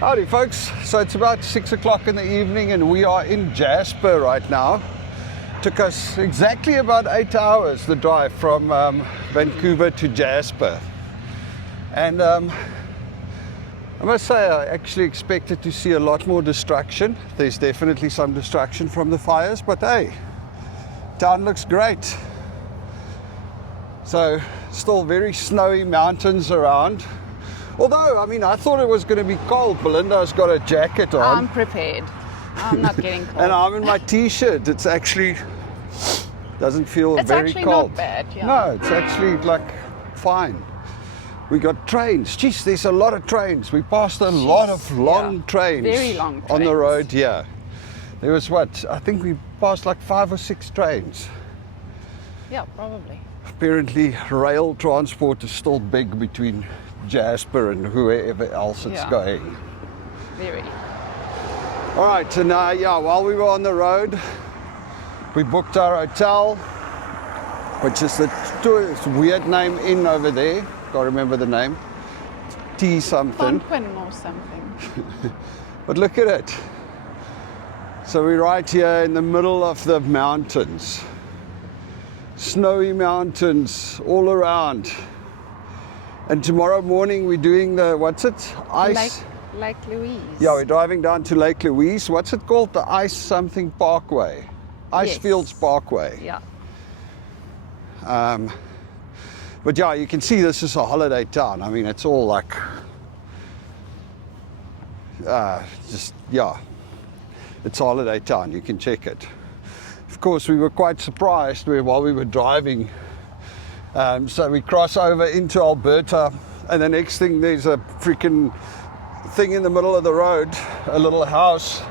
Howdy folks, so it's about 6 o'clock in the evening and we are in Jasper right now. Took us exactly about 8 hours the drive from Vancouver to Jasper. And I must say I actually expected to see a lot more destruction. There's definitely some destruction from the fires, but hey, town looks great. So still very snowy mountains around. Although, I mean, I thought it was going to be cold. Belinda's got a jacket on. I'm prepared. I'm not getting cold. And I'm in my t-shirt. It's actually, doesn't feel very cold. It's actually not bad, yeah. No, it's actually like fine. We got trains. Jeez, there's a lot of trains. We passed a lot of long trains. Very long trains. On the road here. There was what? I think we passed like 5 or 6 trains. Yeah, probably. Apparently, rail transport is still big between Jasper and whoever else it's going. Very. All right, and while we were on the road, we booked our hotel, which is the weird name inn over there. Can't remember the name. T something. Fonquin or something. But look at it. So we're right here in the middle of the mountains. Snowy mountains all around. And tomorrow morning we're doing the, what's it? Ice? Lake Louise. Yeah, we're driving down to Lake Louise. What's it called? The Ice something Parkway. Icefields Parkway. Yeah. But yeah, you can see this is a holiday town. I mean, it's all like, it's a holiday town. You can check it. Of course, we were quite surprised while we were driving. So we cross over into Alberta, and the next thing there's a freaking thing in the middle of the road, a little house,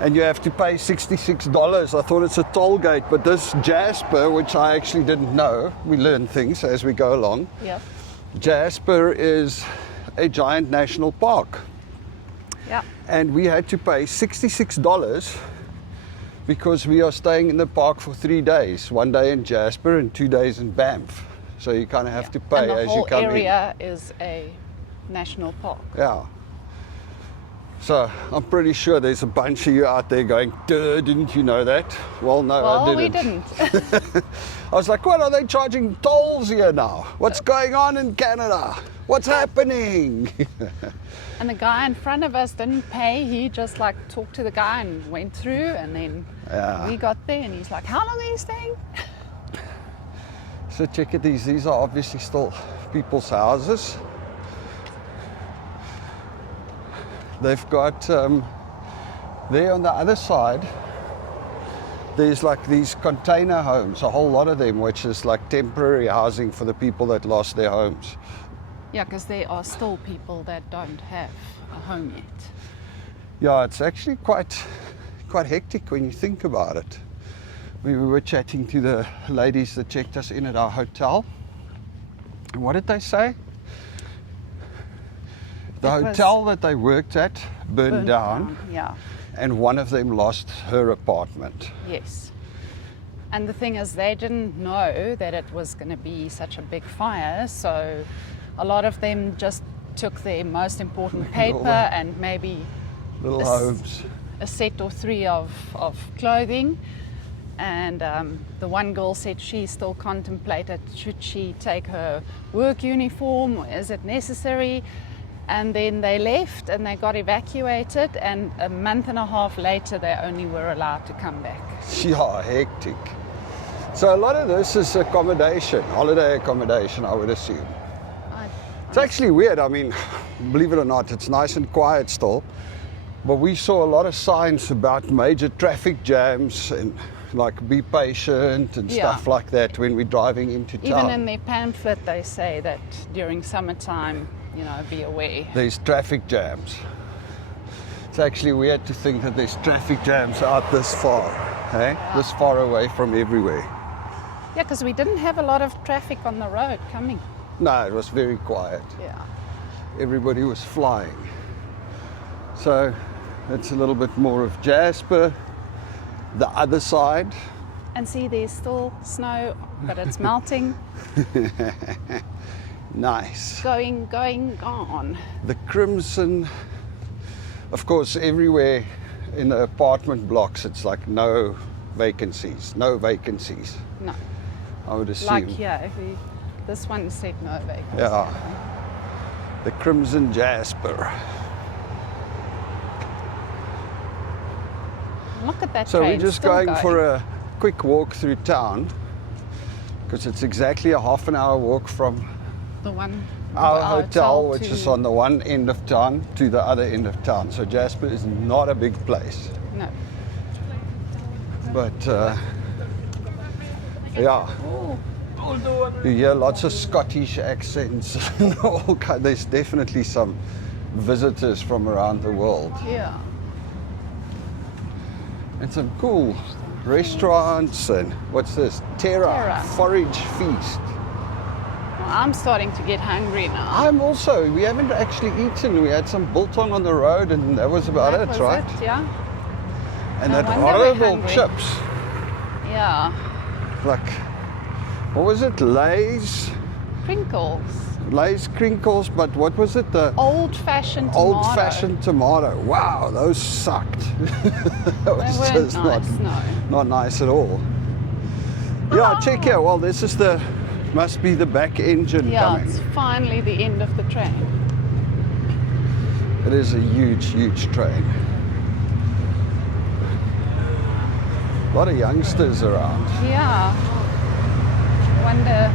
and you have to pay $66. I thought it's a toll gate, but this Jasper, which I actually didn't know, we learn things as we go along. Yeah. Jasper is a giant national park. Yeah. And we had to pay $66 because we are staying in the park for 3 days, 1 day in Jasper and 2 days in Banff. So you kind of have to pay as you come in. And the whole area is a national park. Yeah. So I'm pretty sure there's a bunch of you out there going, duh, didn't you know that? Well, no, I didn't. We didn't. I was like, what, are they charging tolls here now? What's going on in Canada? What's happening? And the guy in front of us didn't pay. He just like talked to the guy and went through, and then we got there and he's like, how long are you staying? So check it, these are obviously still people's houses. They've got, there on the other side, there's like these container homes, a whole lot of them, which is like temporary housing for the people that lost their homes. Yeah, because there are still people that don't have a home yet. Yeah, it's actually quite hectic when you think about it. We were chatting to the ladies that checked us in at our hotel. And what did they say? The hotel that they worked at burned down. Yeah. And one of them lost her apartment. Yes. And the thing is, they didn't know that it was going to be such a big fire, so a lot of them just took their most important paper and maybe little homes, a set or 3 of clothing. And the one girl said she still contemplated, should she take her work uniform, or is it necessary? And then they left and they got evacuated, and a month and a half later they only were allowed to come back. Yeah, hectic. So a lot of this is accommodation, holiday accommodation, I would assume. It's actually weird. I mean, believe it or not, it's nice and quiet still, but we saw a lot of signs about major traffic jams and like be patient and stuff like that when we're driving into town. Even in their pamphlet they say that during summertime, be aware. There's traffic jams. It's actually weird to think that there's traffic jams out this far, this far away from everywhere. Yeah, because we didn't have a lot of traffic on the road coming. No, it was very quiet. Yeah. Everybody was flying. So that's a little bit more of Jasper. The other side. And see, there's still snow, but it's melting. Nice. Going on. The crimson Of course, everywhere in the apartment blocks, it's like no vacancies. No, I would assume. like here, this one said no vacancy. Yeah. The Crimson Jasper. Look at that So train, we're just still going for a quick walk through town, because it's exactly a half an hour walk from the one our hotel, which to- is on the one end of town, to the other end of town. So Jasper is not a big place, No. but yeah, you hear lots of Scottish accents. There's definitely some visitors from around the world, Yeah. and some cool restaurants. And what's this? Terra Forage Feast. Well, I'm starting to get hungry now. I'm also, we haven't actually eaten. We had some biltong on the road, and that was about That it, was right? it, yeah. And No that wonder we're horrible hungry. chips. Yeah. Like, what was it? Lay's crinkles, but what was it? The Old-fashioned tomato. old-fashioned tomato. Wow, those sucked. That was weren't just nice, no. not nice at all. Yeah, check here. Well, this is must be the back engine Yeah, coming. it's finally the end of the train. It is a huge, huge train. A lot of youngsters around. Yeah. Wonder,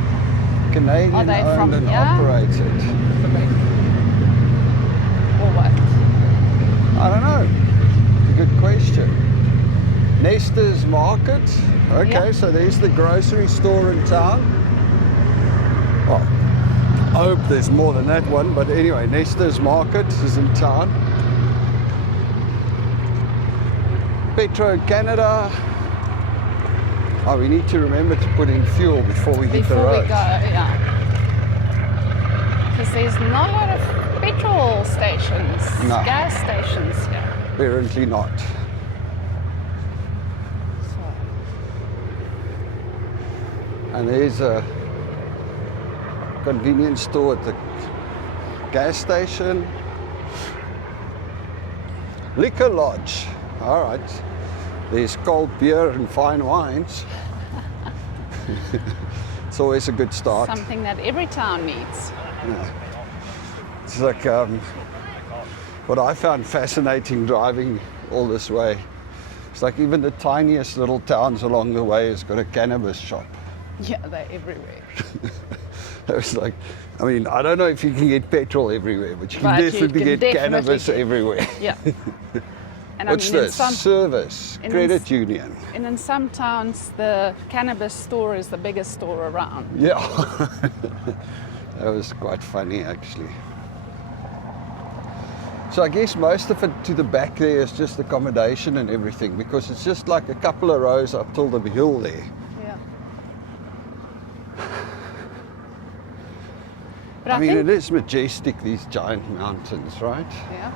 Canadian Are they owned from and here? operated. or what? I don't know. It's a good question. Nestor's Market. Okay, Yeah. so there's the grocery store in town. Well, I hope there's more than that one, but anyway, Nestor's Market is in town. Petro Canada. Oh, we need to remember to put in fuel before we hit the Before road. we go, yeah. Because there's not a lot of petrol stations, No. gas stations here. Apparently not. So, And there's a convenience store at the gas station. Liquor lodge. All right. There's cold beer and fine wines. It's always a good start. something that every town needs. It's like what I found fascinating driving all this way. It's like even the tiniest little towns along the way has got a cannabis shop. Yeah, they're everywhere. It was like, I mean, I don't know if you can get petrol everywhere, but you can But you definitely can get definitely cannabis get- everywhere. Yeah. And What's I mean, this? Service, credit union. in some towns, the cannabis store is the biggest store around. Yeah. That was quite funny, actually. So I guess most of it to the back there is just accommodation and everything, because it's just like a couple of rows up till the hill there. Yeah. But I mean, think, it is majestic, these giant mountains, right? yeah.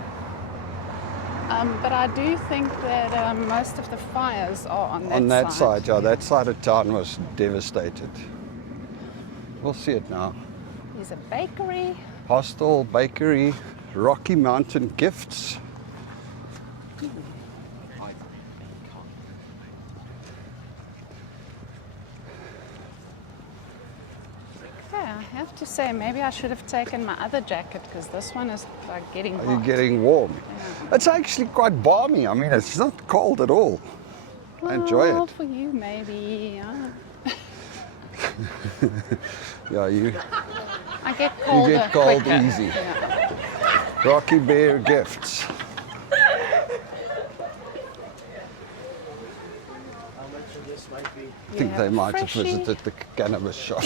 But I do think that most of the fires are on that On that side, yeah, that side of town was devastated. We'll see it now. There's a bakery. Hostel, bakery, Rocky Mountain Gifts. Yeah, I have to say, maybe I should have taken my other jacket because this one is like getting Are you hot. getting warm? It's actually quite balmy. I mean, it's not cold at all. I enjoy Well, it. for you, maybe. Yeah, you I get colder. get cold quicker. easy. Yeah. Rocky Bear Gifts. I think have they a might have freshie. visited the cannabis shop.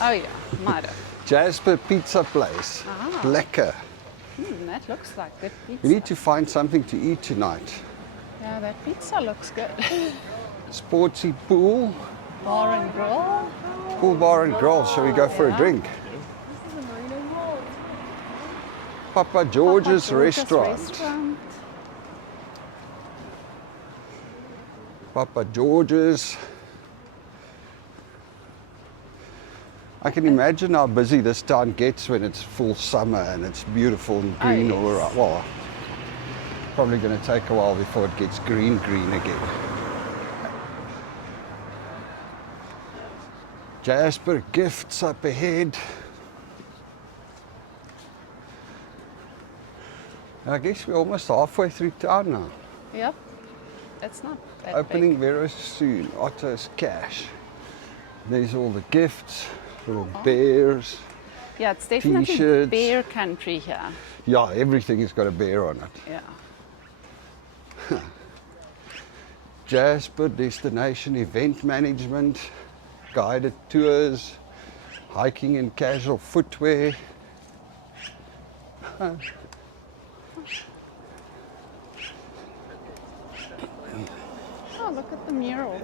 Oh yeah, might have. Jasper Pizza Place. Ah. Lekker. That looks like good pizza. We need to find something to eat tonight. Yeah, that pizza looks good. Sportsy pool. Bar and grill. Pool bar and grill. Shall we go for a Yeah. drink? Papa George's restaurant. Papa George's. I can imagine how busy this town gets when it's full summer and it's beautiful and green all yes. around. Well, probably going to take a while before it gets green again. Jasper gifts up ahead. I guess we're almost halfway through town now. Yep. It's not that Opening big. very soon. Otto's Cash. There's all the gifts, little bears. Yeah, it's definitely T-shirts. bear country here. Yeah, everything has got a bear on it. Yeah. Jasper destination event management, guided tours, hiking in casual footwear. Oh, look at the murals.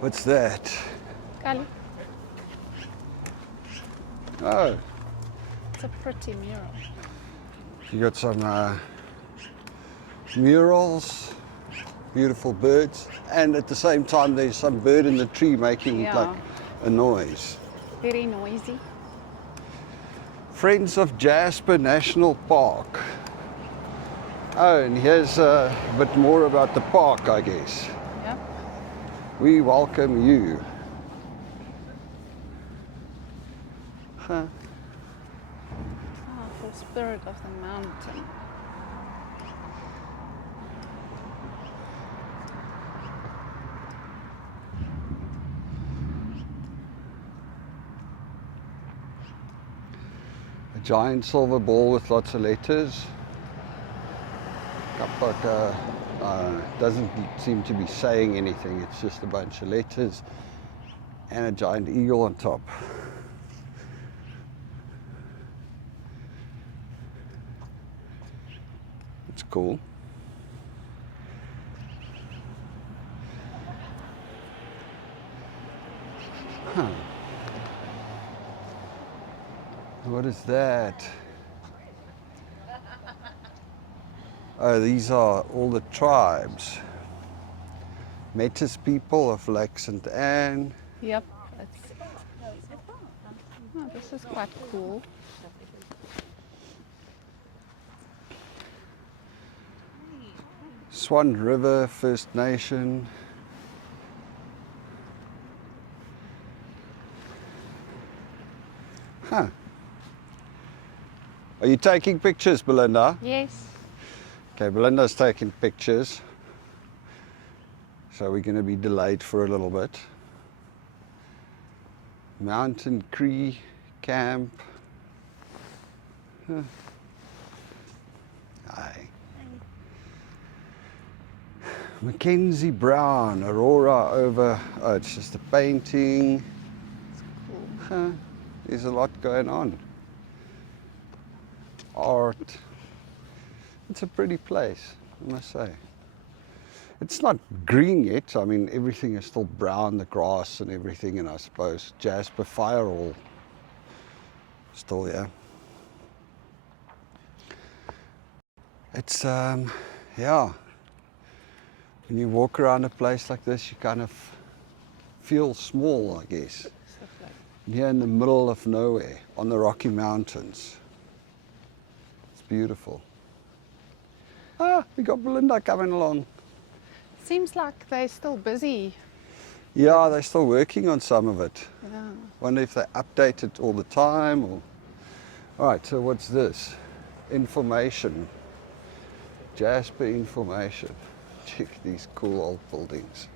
What's that? Kali, Oh, it's a pretty mural. you got some murals, beautiful birds, and at the same time there's some bird in the tree making Yeah. like a noise. Very noisy. Friends of Jasper National Park. Oh, and here's a bit more about the park, I guess. Yeah. We welcome you. Huh. Powerful spirit of the mountain. A giant silver ball with lots of letters. Kapaka doesn't seem to be saying anything, it's just a bunch of letters and a giant eagle on top. It's cool. Huh. What is that? Oh, these are all the tribes. Metis people of Lake St. Anne. Yep. It's, oh, this is quite cool. Swan River First Nation. Huh. Are you taking pictures, Belinda? Yes. Okay, Belinda's taking pictures. So we're going to be delayed for a little bit. Mountain Cree Camp. Huh. Aye. Mackenzie Brown, Aurora over. Oh, it's just a painting. Cool. Huh. There's a lot going on. Art. It's a pretty place, I must say. It's not green yet. I mean, everything is still brown, the grass and everything, and I suppose Jasper fire all still here. It's, yeah. When you walk around a place like this, you kind of feel small, I guess. Here in the middle of nowhere, on the Rocky Mountains. It's beautiful. Ah, we got Belinda coming along. Seems like they're still busy. Yeah, they're still working on some of it. Yeah. Wonder if they update it all the time or... All right, so what's this? Information. Jasper information. Check these cool old buildings.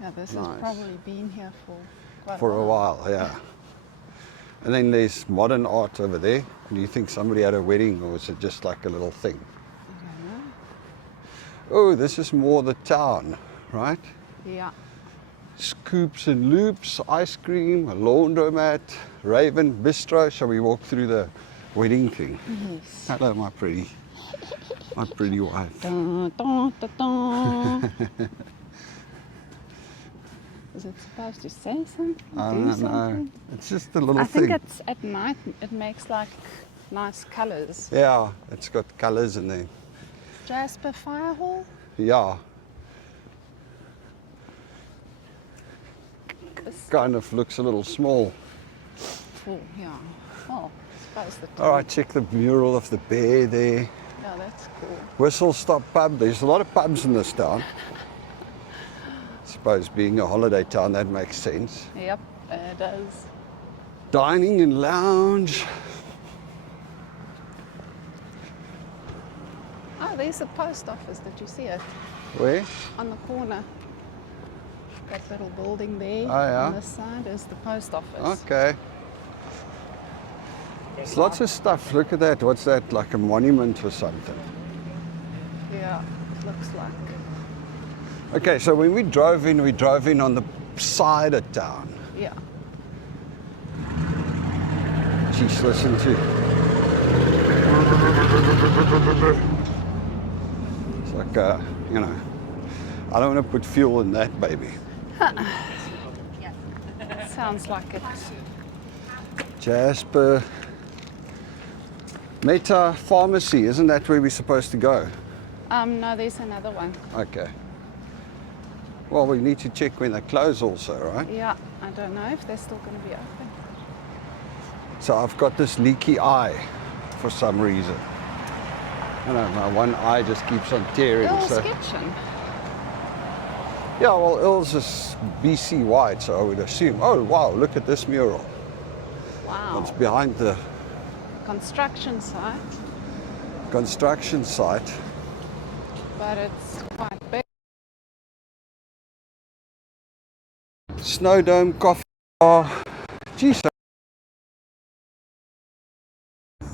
Yeah, this Nice. has probably been here for quite For a while, yeah. And then there's modern art over there. Do you think somebody had a wedding or is it just like a little thing? I don't know. Oh, this is more the town, right? Yeah. Scoops and loops, ice cream, a laundromat, Raven Bistro. Shall we walk through the wedding thing? Yes. Hello, my pretty wife. Dun, dun, dun, dun. Is it supposed to say something? I Do don't know. something? It's just a little I thing. think it's at night. It makes like nice colours. Yeah, it's got colours in there. Jasper Fire Hall. Yeah. This, kind of looks a little small. oh, yeah. Oh, I suppose the All right, check the mural of the bear there. Yeah, that's cool. Whistle Stop Pub. There's a lot of pubs in this town. I suppose being a holiday town, that makes sense. Yep, it does. Dining and lounge. Oh, there's the post office. Did you see it? Where? On the corner. That little building there. Oh, yeah. On this side is the post office. Okay. There's lots of stuff. Look at that. What's that? Like a monument or something. Yeah, it looks like. Okay, so when we drove in on the side of town. Yeah. Jeez, listen to. It's like, you know, I don't want to put fuel in that baby. Sounds like it. Jasper. Meta Pharmacy, isn't that where we're supposed to go? No, there's another one. Okay. Well, we need to check when they close also, right? Yeah, I don't know if they're still going to be open. So I've got this leaky eye for some reason. I don't know, my one eye just keeps on tearing. Bill's So. Kitchen. Yeah, well, Il's is BC wide, so I would assume. Oh, wow, look at this mural. Wow. It's behind the Construction site, construction site. but it's quite big. Snow Dome Coffee Bar. Geez, Yeah,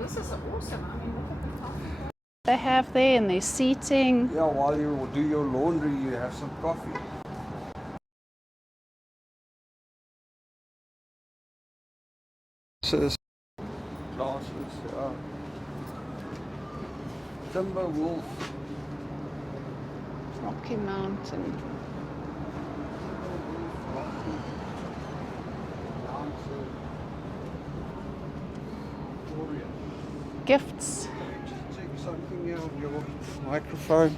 this is awesome. I mean, look at the top. They have there and their seating. yeah, while you do your laundry, you have some coffee. Glasses, yeah. Timber Wolf. Rocky Mountain. Gifts. Just check something here on your microphone.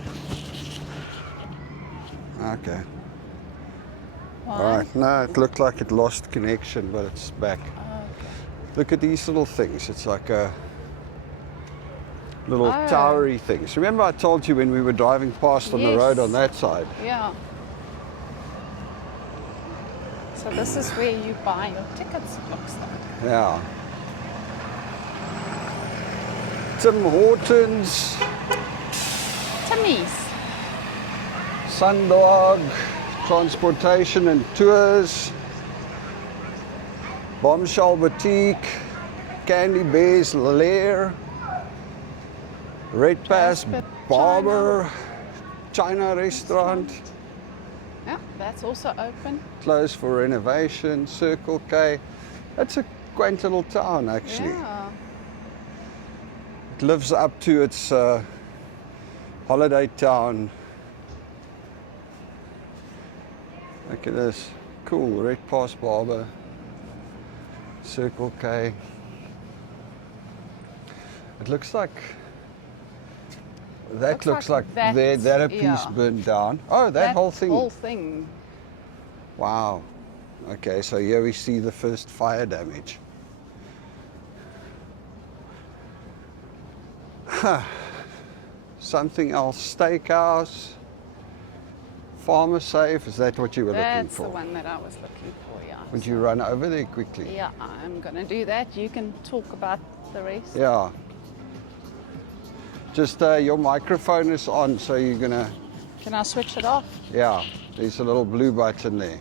Okay. All right. No, it looked like it lost connection, but it's back. Look at these little things. It's like a little towery things. Remember I told you when we were driving past on the road on that side? Yeah. So this is where you buy your tickets, it looks like. Yeah. Tim Hortons, Timmy's. Sundog, Transportation and Tours, Bombshell Boutique, Candy Bay's Lair, Red Pass Jasper, Barber, China Restaurant, Yeah, that's also open. closed for renovation, Circle K. That's a quaint little town actually. Yeah. It lives up to its holiday town. Look at this. Cool. Red Pass Barber. Circle K. It looks like that looks like that, that a piece yeah. burned down. Oh, that whole thing. Whole thing. Wow. Okay, so here we see the first fire damage. Huh. Something else. Steakhouse. Farmer Safe. Is that what you were looking for? That's the one that I was looking for, yeah. Would you run over there quickly? Yeah, I'm going to do that. You can talk about the rest. Yeah. Just your microphone is on, so you're gonna. Can I switch it off? Yeah, there's a little blue button there.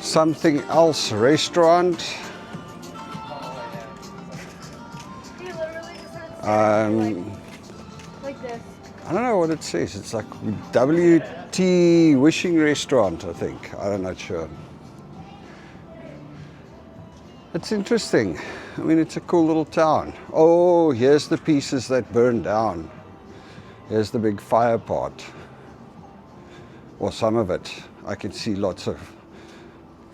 Something else restaurant. He literally just had like this. I don't know what it says. It's like WT Wishing Restaurant, I think. I'm not sure. It's interesting. I mean, it's a cool little town. Oh, here's the pieces that burned down. Here's the big fire part. Or some of it. I can see lots of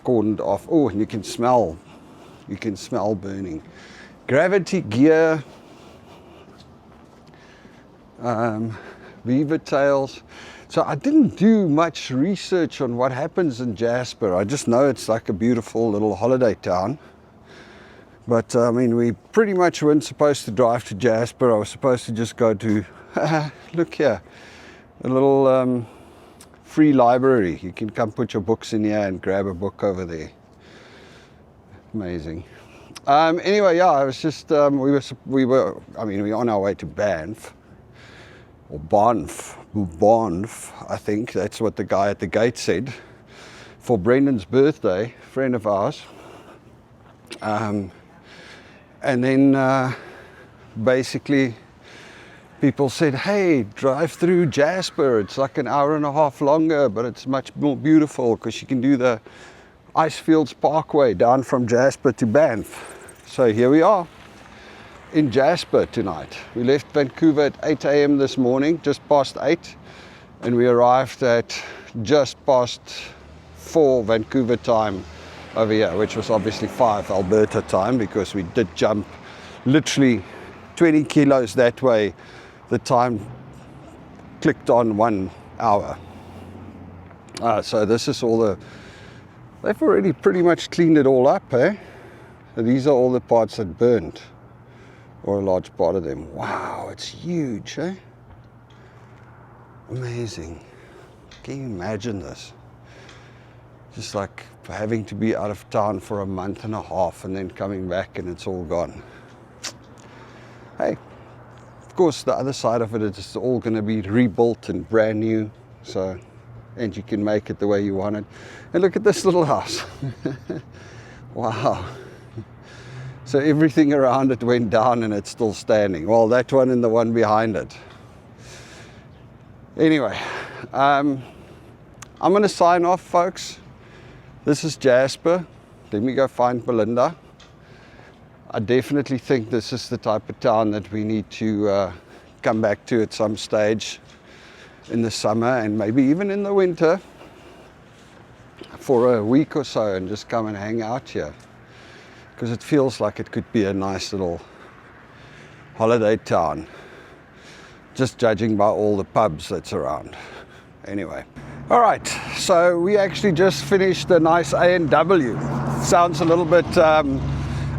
cordoned off. Oh, and you can smell You can smell burning. Gravity gear, beaver tails. So I didn't do much research on what happens in Jasper. I just know it's like a beautiful little holiday town. But I mean, we pretty much weren't supposed to drive to Jasper. I was supposed to just go to, look here, a little free library. You can come put your books in here and grab a book over there. Amazing. Anyway, yeah, I was just, we were on our way to Banff, or Banff, I think that's what the guy at the gate said, for Brendan's birthday, a friend of ours. And then basically people said, hey, drive through Jasper. It's like an hour and a half longer, but it's much more beautiful because you can do the Icefields Parkway down from Jasper to Banff. So here we are in Jasper tonight. We left Vancouver at 8 a.m. this morning, just past 8, and we arrived at just past 4 Vancouver time over here, which was obviously 5 Alberta time, because we did jump literally 20 kilos that way. The time clicked on 1 hour. So this is all the, they've already pretty much cleaned it all up, eh? These are all the parts that burned, or a large part of them. Wow, it's huge, eh? Amazing. Can you imagine this? Just like having to be out of town for a month and a half and then coming back and it's all gone. Hey, of course the other side of it is it's all going to be rebuilt and brand new, so, and you can make it the way you want it. And look at this little house. Wow. So everything around it went down and it's still standing. Well, that one and the one behind it. Anyway, I'm going to sign off, folks. This is Jasper. Let me go find Belinda. I definitely think this is the type of town that we need to come back to at some stage in the summer and maybe even in the winter for a week or so and just come and hang out here, because it feels like it could be a nice little holiday town, just judging by all the pubs that's around. Anyway, all right, so we actually just finished a nice A&W. Sounds a little bit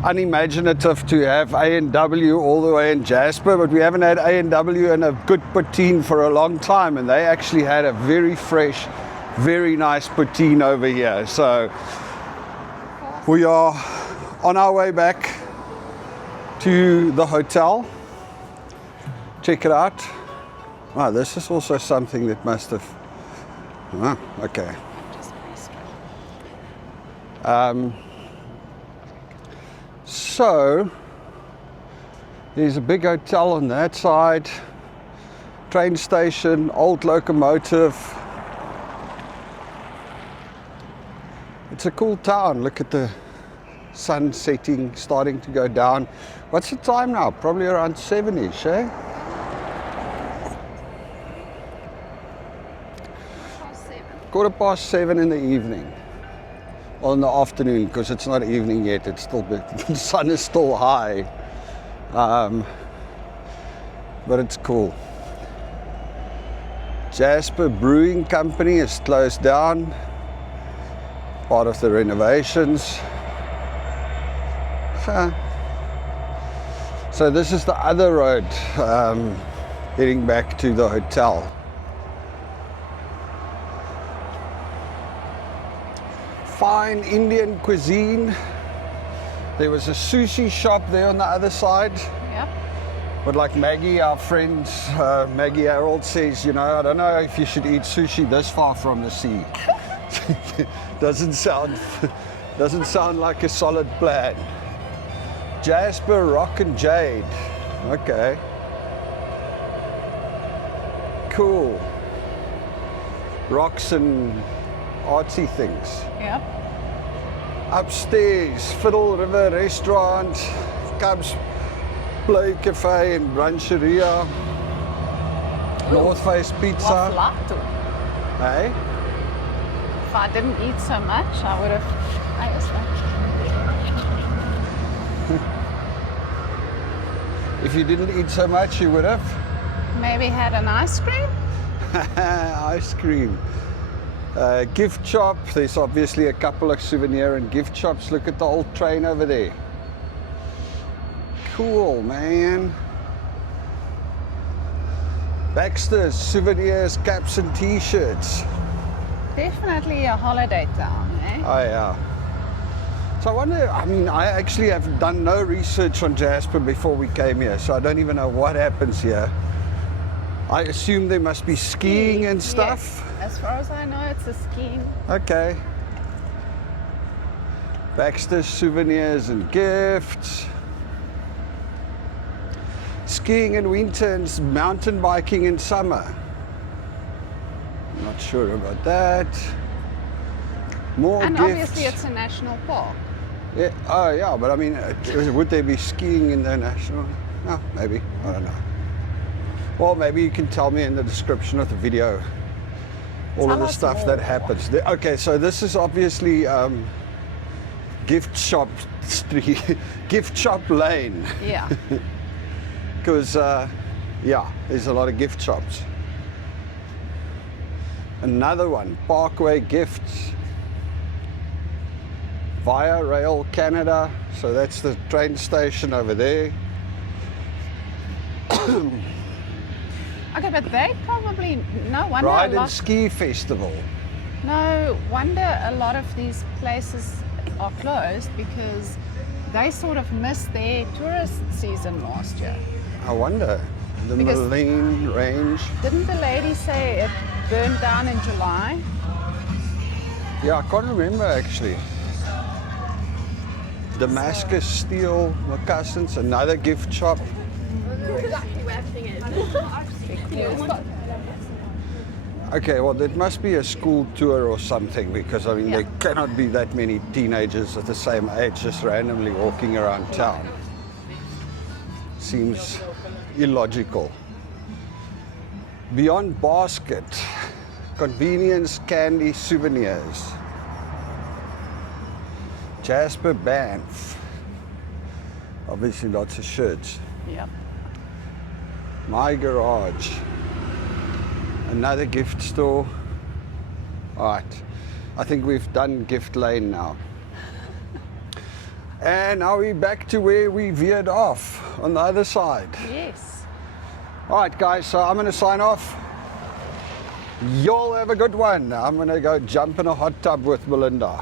unimaginative to have A&W all the way in Jasper, but we haven't had A&W and a good poutine for a long time, and they actually had a very fresh, very nice poutine over here. So we are on our way back to the hotel. Check it out. Wow, this is also something that must have, okay. So there's a big hotel on that side, train station, old locomotive. It's a cool town. Look at the sun setting, starting to go down. What's the time now? Probably around 7-ish, eh? Quarter past 7 in the evening, or in the afternoon, because it's not evening yet. It's still the sun is still high, but it's cool. Jasper Brewing Company is closed down, part of the renovations. So this is the other road heading back to the hotel. Fine Indian cuisine. There was a sushi shop there on the other side. Yep. But like Maggie, our friend Maggie Harold says, you know, I don't know if you should eat sushi this far from the sea. doesn't sound like a solid plan. Jasper Rock and Jade. Okay. Cool. Rocks and artsy things. Yep. Upstairs, Fiddle River Restaurant, Cubs Play Cafe and Bruncheria, North Face Pizza. Waflato. Hey? If I didn't eat so much, I would have. If you didn't eat so much, you would have. Maybe had an ice cream? Ice cream. Gift shop. There's obviously a couple of souvenir and gift shops. Look at the old train over there. Cool, man. Baxter's, souvenirs, caps and t-shirts. Definitely a holiday town, eh? Oh yeah. So I wonder, I mean, I actually have done no research on Jasper before we came here, so I don't even know what happens here. I assume there must be skiing and stuff. Yes. As far as I know, it's a skiing. Okay. Baxter's souvenirs and gifts. Skiing in winter and mountain biking in summer. Not sure about that. More And gifts. obviously it's a national park. Yeah. Oh yeah, but I mean, would they be skiing in the national? No, maybe. I don't know. Well, maybe you can tell me in the description of the video all of Tell the us stuff more. that happens. Okay, so this is obviously gift shop street, gift shop lane, Yeah. because yeah, there's a lot of gift shops. Another one, Parkway Gifts. Via Rail Canada, so that's the train station over there. Okay, but they probably, no wonder Ride a and lot, Ski Festival. no wonder a lot of these places are closed because they sort of missed their tourist season last year. I wonder. The Because- Moline Range. Didn't the lady say it burned down in July? Yeah, I can't remember actually. Damascus Steel Moccasins, another gift shop. Exactly where everything is. Okay, well, it must be a school tour or something because I mean, Yeah. there cannot be that many teenagers at the same age just randomly walking around town. Seems illogical. Beyond Basket, convenience candy souvenirs. Jasper Banff. Obviously lots of shirts. Yep. My Garage. Another gift store. All right. I think we've done gift lane now. And now we're back to where we veered off on the other side. Yes. All right, guys, so I'm going to sign off. Y'all have a good one. I'm going to go jump in a hot tub with Melinda.